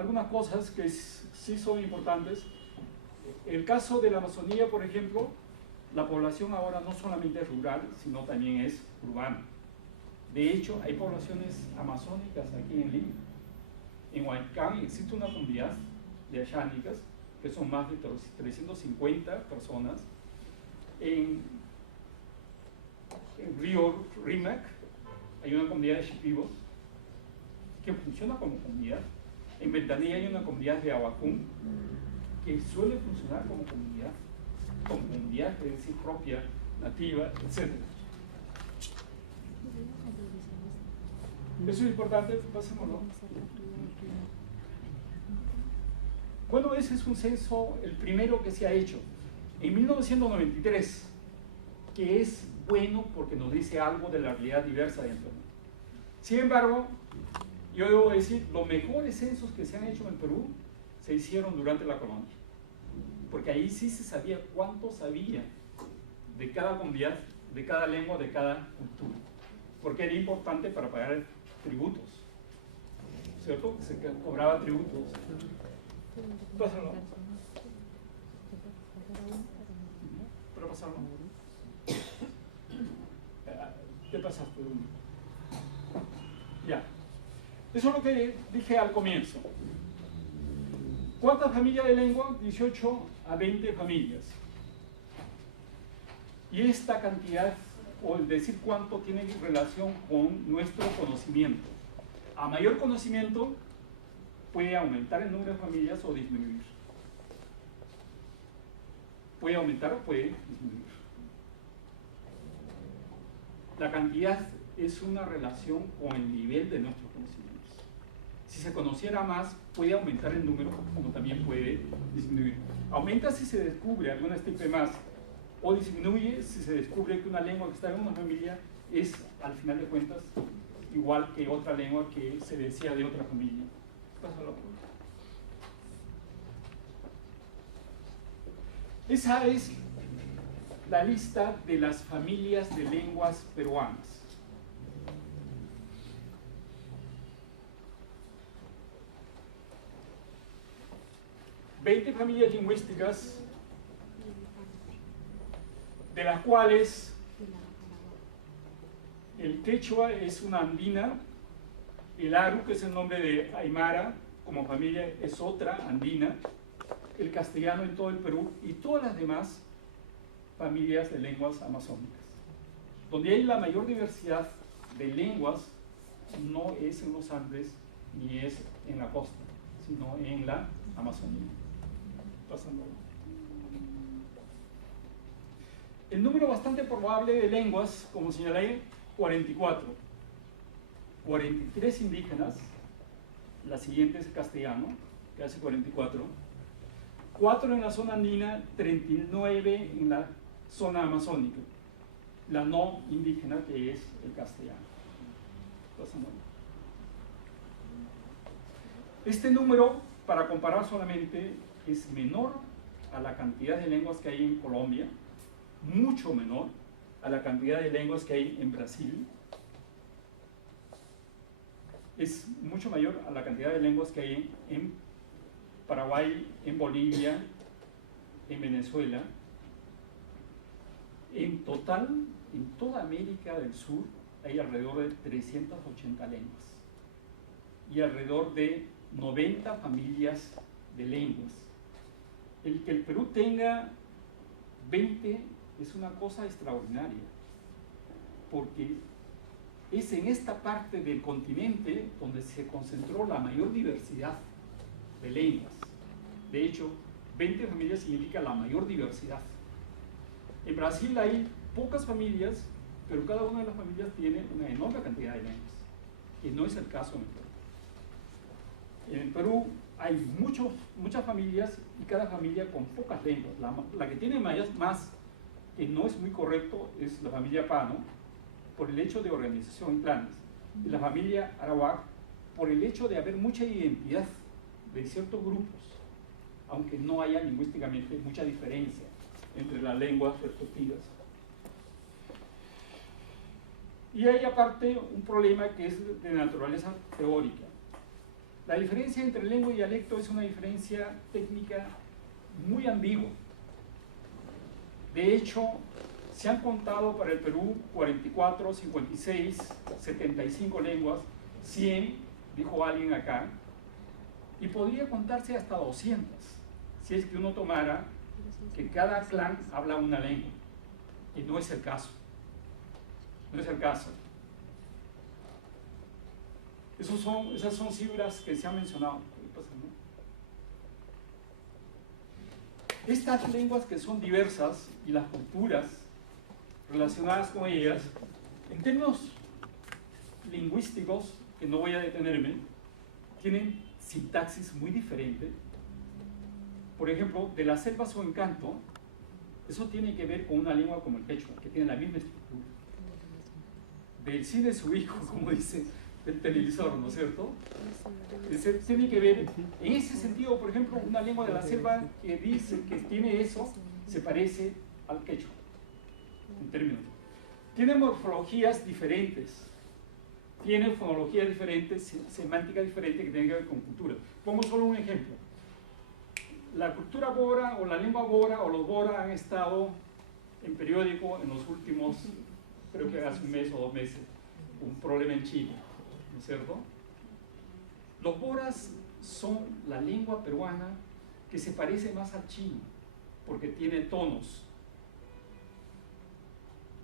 algunas cosas que sí son importantes. El caso de la Amazonía, por ejemplo, la población ahora no solamente es rural, sino también es urbana. De hecho, hay poblaciones amazónicas aquí en Lima. En Huaycán existe una comunidad de ayánicas, que son más de 350 personas. En Río Rímac hay una comunidad de shipibos que funciona como comunidad. En Ventanilla hay una comunidad de Abacún que suele funcionar como comunidad, es decir, propia, nativa, etc. Eso es importante, pasémoslo. Bueno, ese es un censo, el primero que se ha hecho en 1993, que es bueno porque nos dice algo de la realidad diversa del Perú. Sin embargo, yo debo decir, los mejores censos que se han hecho en Perú se hicieron durante la colonia, porque ahí sí se sabía cuántos había de cada comunidad, de cada lengua, de cada cultura, porque era importante para pagar tributos, ¿cierto? Se cobraba tributos. Pásalo. ¿Pero pasarlo? ¿Qué pasaste? Ya. Eso es lo que dije al comienzo. ¿Cuántas familias de lengua? 18 a 20 familias. Y esta cantidad, o el decir cuánto, tiene relación con nuestro conocimiento. A mayor conocimiento, puede aumentar el número de familias o disminuir. Puede aumentar o puede disminuir. La cantidad es una relación con el nivel de nuestros conocimientos. Si se conociera más, puede aumentar el número, como también puede disminuir. Aumenta si se descubre alguna estirpe más, o disminuye si se descubre que una lengua que está en una familia es, al final de cuentas, igual que otra lengua que se decía de otra familia. Pásalo. Esa es la lista de las familias de lenguas peruanas. Familias lingüísticas, de las cuales el quechua es una andina, el aru, que es el nombre de Aymara como familia, es otra andina, el castellano en todo el Perú y todas las demás familias de lenguas amazónicas. Donde hay la mayor diversidad de lenguas no es en los Andes ni es en la costa, sino en la Amazonía. Pasando. El número bastante probable de lenguas, como señalé, 44. 43 indígenas, la siguiente es castellano, que hace 44. 4 en la zona andina, 39 en la zona amazónica. La no indígena, que es el castellano. Pasando. Este número, para comparar solamente, es menor a la cantidad de lenguas que hay en Colombia, mucho menor a la cantidad de lenguas que hay en Brasil, es mucho mayor a la cantidad de lenguas que hay en Paraguay, en Bolivia, en Venezuela. En total, en toda América del Sur hay alrededor de 380 lenguas y alrededor de 90 familias de lenguas. El que el Perú tenga 20 es una cosa extraordinaria, porque es en esta parte del continente donde se concentró la mayor diversidad de lenguas. De hecho, 20 familias significa la mayor diversidad. En Brasil hay pocas familias, pero cada una de las familias tiene una enorme cantidad de lenguas, que no es el caso en el Perú. En el Perú hay muchas familias y cada familia con pocas lenguas. La que tiene más, que no es muy correcto, es la familia Pano, por el hecho de organización en clanes, y la familia Arawak, por el hecho de haber mucha identidad de ciertos grupos, aunque no haya lingüísticamente mucha diferencia entre las lenguas respectivas. Y hay aparte un problema que es de naturaleza teórica. La diferencia entre lengua y dialecto es una diferencia técnica muy ambigua. De hecho, se han contado para el Perú 44, 56, 75 lenguas, 100, dijo alguien acá, y podría contarse hasta 200, si es que uno tomara que cada clan habla una lengua, y no es el caso. No es el caso. Esas son cifras que se han mencionado. Estas lenguas que son diversas y las culturas relacionadas con ellas, en términos lingüísticos, que no voy a detenerme, tienen sintaxis muy diferente. Por ejemplo, de la selva su encanto, eso tiene que ver con una lengua como el quechua, que tiene la misma estructura. Del cine su hijo, como dice el televisor, ¿no es cierto? Tiene que ver, en ese sentido, por ejemplo, una lengua de la selva que dice que tiene eso, se parece al quechua, en términos. Tiene morfologías diferentes, tiene fonologías diferentes, semántica diferente que tiene que ver con cultura. Pongo solo un ejemplo. La cultura bora o la lengua bora o los bora han estado en periódico en los últimos, creo que hace un mes o 2 meses, un problema en Chile, ¿no es cierto? Los boras son la lengua peruana que se parece más al chino, porque tiene tonos.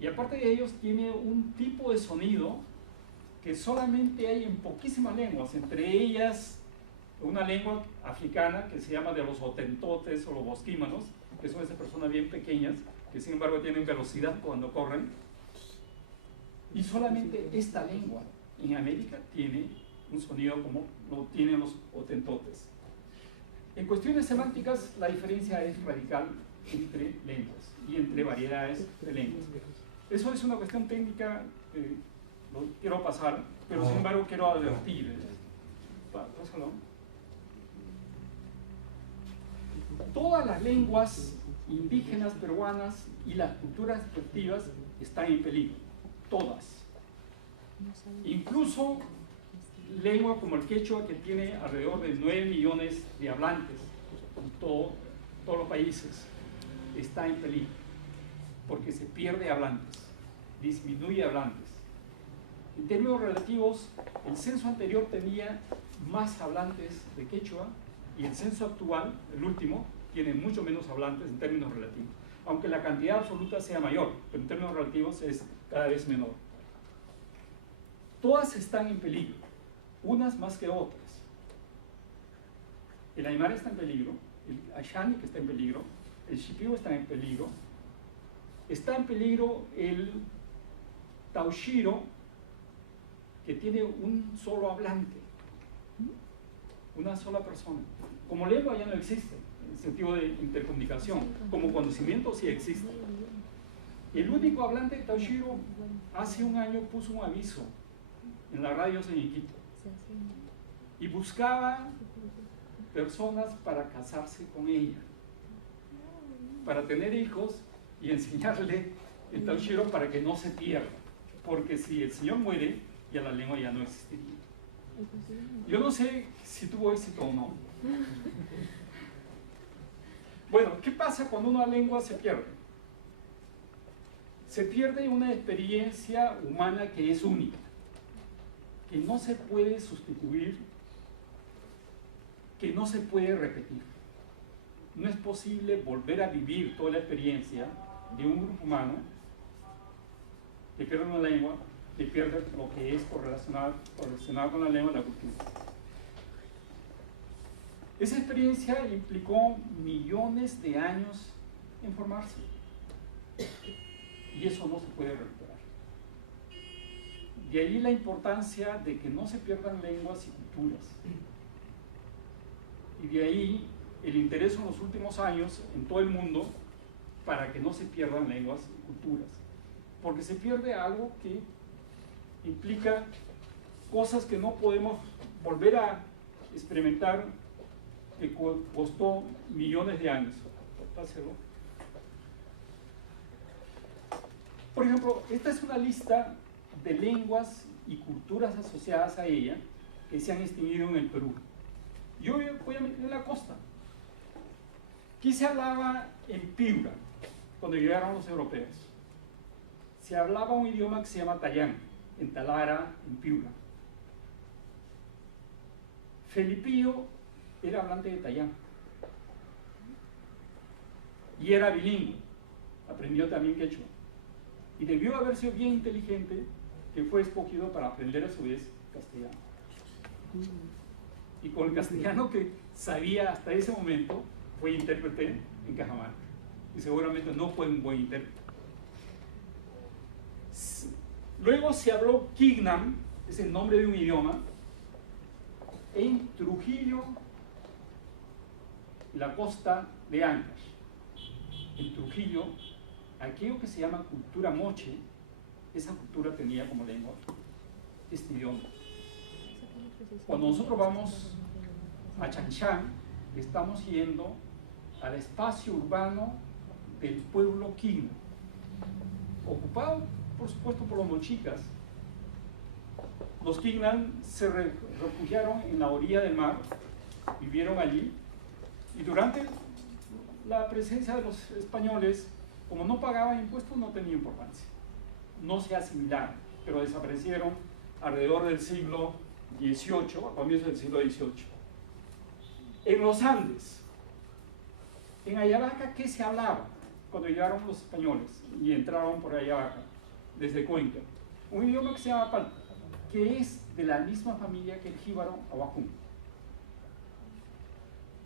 Y aparte de ellos, tiene un tipo de sonido que solamente hay en poquísimas lenguas, entre ellas una lengua africana que se llama de los hotentotes o los bosquímanos, que son esas personas bien pequeñas, que sin embargo tienen velocidad cuando corren. Y solamente esta lengua en América tiene un sonido como lo tienen los hotentotes. En cuestiones semánticas, la diferencia es radical entre lenguas y entre variedades de lenguas. Eso es una cuestión técnica, lo quiero pasar, pero sin embargo quiero advertir. Pásalo. Todas las lenguas indígenas peruanas y las culturas respectivas están en peligro, todas. Incluso lengua como el quechua, que tiene alrededor de 9 millones de hablantes en todos los países, está en peligro, porque se pierde hablantes, disminuye hablantes. En términos relativos, el censo anterior tenía más hablantes de quechua y el censo actual, el último, tiene mucho menos hablantes en términos relativos, aunque la cantidad absoluta sea mayor, pero en términos relativos es cada vez menor. Todas están en peligro, unas más que otras. El aymara está en peligro, el ashani que está en peligro, el shipibo está en peligro, el taushiro, que tiene un solo hablante, una sola persona. Como lengua ya no existe, en el sentido de intercomunicación, como conocimiento sí existe. El único hablante de taushiro hace un año puso un aviso en las radios en Iquitos y buscaba personas para casarse con ella, para tener hijos y enseñarle el taushiro para que no se pierda, porque si el señor muere, ya la lengua ya no existiría. Yo no sé si tuvo éxito o no. Bueno, ¿qué pasa cuando una lengua se pierde? Se pierde una experiencia humana que es única, que no se puede sustituir, que no se puede repetir. No es posible volver a vivir toda la experiencia de un grupo humano que pierde una lengua, que pierde lo que es correlacionado con la lengua y la cultura. Esa experiencia implicó millones de años en formarse, y eso no se puede recuperar. De ahí la importancia de que no se pierdan lenguas y culturas. Y de ahí el interés en los últimos años en todo el mundo para que no se pierdan lenguas y culturas. Porque se pierde algo que implica cosas que no podemos volver a experimentar, que costó millones de años. Por ejemplo, esta es una lista de lenguas y culturas asociadas a ella que se han extinguido en el Perú. Yo voy a meter en la costa. ¿Qué se hablaba en Piura cuando llegaron los europeos? Se hablaba un idioma que se llama Tayán, en Talara, en Piura. Felipillo era hablante de Tayán y era bilingüe, aprendió también quechua y debió haber sido bien inteligente, que fue escogido para aprender a su vez castellano. Y con el castellano que sabía hasta ese momento, fue intérprete en Cajamarca y seguramente no fue un buen intérprete. Luego se habló Quignam, es el nombre de un idioma, en Trujillo, la costa de Ancash. En Trujillo, aquello que se llama cultura moche, esa cultura tenía como lengua este idioma. Cuando nosotros vamos a Chanchán, estamos yendo al espacio urbano del pueblo Quina, ocupado por supuesto por los mochicas. Los Quignan se refugiaron en la orilla del mar, vivieron allí, y durante la presencia de los españoles, como no pagaban impuestos, no tenía importancia. No se asimilaron, pero desaparecieron alrededor del siglo XVIII, a comienzos del siglo XVIII. En los Andes, en Ayabaca, ¿qué se hablaba cuando llegaron los españoles y entraron por Ayabaca, desde Cuenca? Un idioma que se llama Palta, que es de la misma familia que el jíbaro abajún.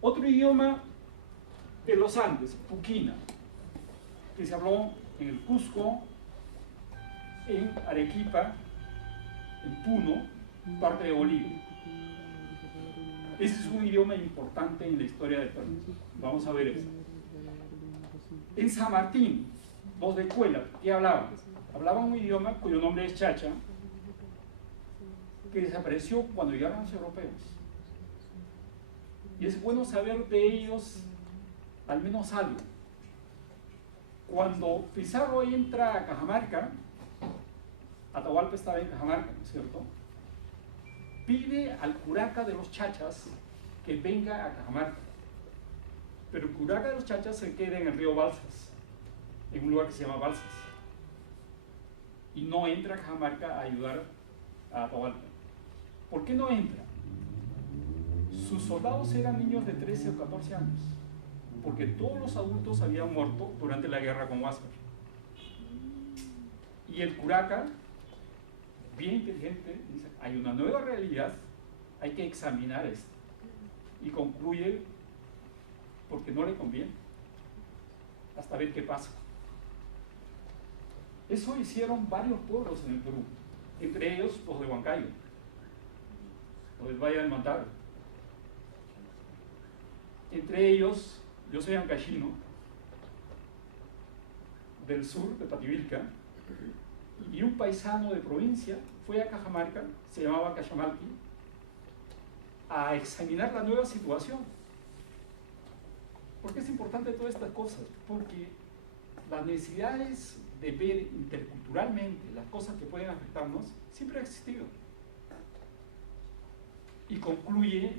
Otro idioma de los Andes, Puquina, que se habló en el Cusco, en Arequipa, en Puno, parte de Bolivia. Ese es un idioma importante en la historia del Perú. Vamos a ver eso. En San Martín, los de Cuela, ¿qué hablaban? Hablaban un idioma cuyo nombre es Chacha, que desapareció cuando llegaron los europeos. Y es bueno saber de ellos al menos algo. Cuando Pizarro entra a Cajamarca, Atahualpa estaba en Cajamarca, ¿no es cierto? Pide al curaca de los chachas que venga a Cajamarca. Pero el curaca de los chachas se queda en el río Balsas, en un lugar que se llama Balsas. Y no entra a Cajamarca a ayudar a Atahualpa. ¿Por qué no entra? Sus soldados eran niños de 13 o 14 años, porque todos los adultos habían muerto durante la guerra con Huáscar. Y el curaca, bien inteligente, dice, hay una nueva realidad, hay que examinar esto. Y concluye, porque no le conviene, hasta ver qué pasa. Eso hicieron varios pueblos en el Perú, entre ellos los de Huancayo, los del Valle del Mantaro. Entre ellos, yo soy ancashino, del sur, de Pativilca, y un paisano de provincia fue a Cajamarca, se llamaba Cachamalqui, a examinar la nueva situación. ¿Por qué es importante todas estas cosas? Porque las necesidades de ver interculturalmente las cosas que pueden afectarnos siempre ha existido. Y concluye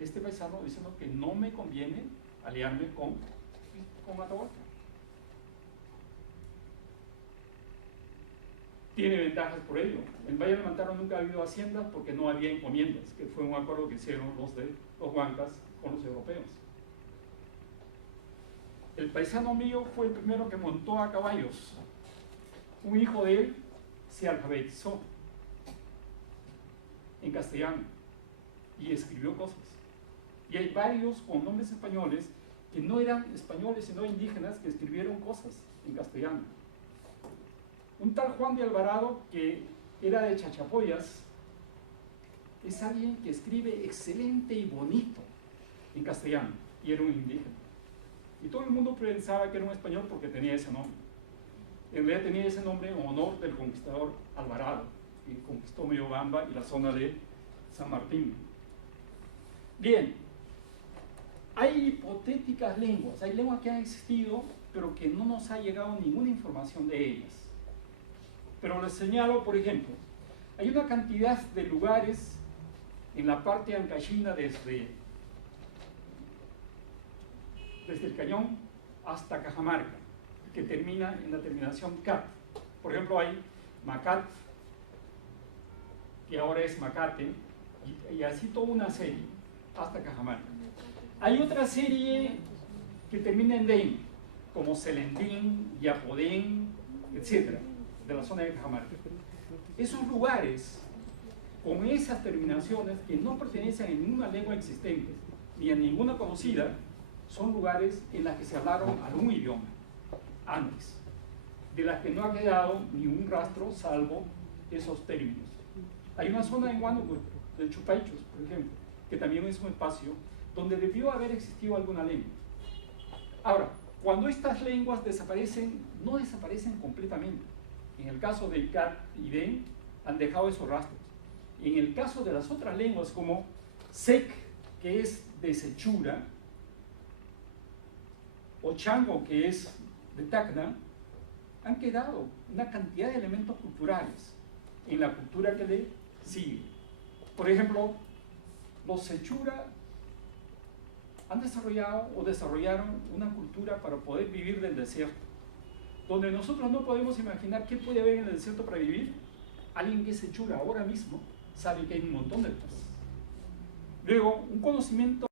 este paisano diciendo que no me conviene aliarme con Atahualpa. Tiene ventajas por ello. En Valle del Mantaro nunca ha habido haciendas porque no había encomiendas, que fue un acuerdo que hicieron los huancas con los europeos. El paisano mío fue el primero que montó a caballos. Un hijo de él se alfabetizó en castellano y escribió cosas. Y hay varios con nombres españoles que no eran españoles sino indígenas que escribieron cosas en castellano. Un tal Juan de Alvarado, que era de Chachapoyas, es alguien que escribe excelente y bonito en castellano, y era un indígena. Y todo el mundo pensaba que era un español porque tenía ese nombre. En realidad tenía ese nombre en honor del conquistador Alvarado, que conquistó Moyobamba y la zona de San Martín. Bien, hay hipotéticas lenguas, hay lenguas que han existido, pero que no nos ha llegado ninguna información de ellas. Pero les señalo, por ejemplo, hay una cantidad de lugares en la parte ancashina desde el cañón hasta Cajamarca, que termina en la terminación cat. Por ejemplo, hay Macat, que ahora es Macate, y así toda una serie, hasta Cajamarca. Hay otra serie que termina en den, como Celendín, Yapodén, etc., de la zona de Cajamarca. Esos lugares, con esas terminaciones que no pertenecen a ninguna lengua existente, ni a ninguna conocida, son lugares en los que se hablaron algún idioma antes, de las que no ha quedado ni un rastro salvo esos términos. Hay una zona en Huánuco, del Chupaichos, por ejemplo, que también es un espacio donde debió haber existido alguna lengua. Ahora, cuando estas lenguas desaparecen, no desaparecen completamente. En el caso de Cat y Den, han dejado esos rastros. En el caso de las otras lenguas, como Sec, que es de Sechura, o Chango, que es de Tacna, han quedado una cantidad de elementos culturales en la cultura que le sigue. Por ejemplo, los Sechura han desarrollado o desarrollaron una cultura para poder vivir del desierto, donde nosotros no podemos imaginar qué puede haber en el desierto para vivir. Alguien que es Sechura ahora mismo sabe que hay un montón de cosas. Luego, un conocimiento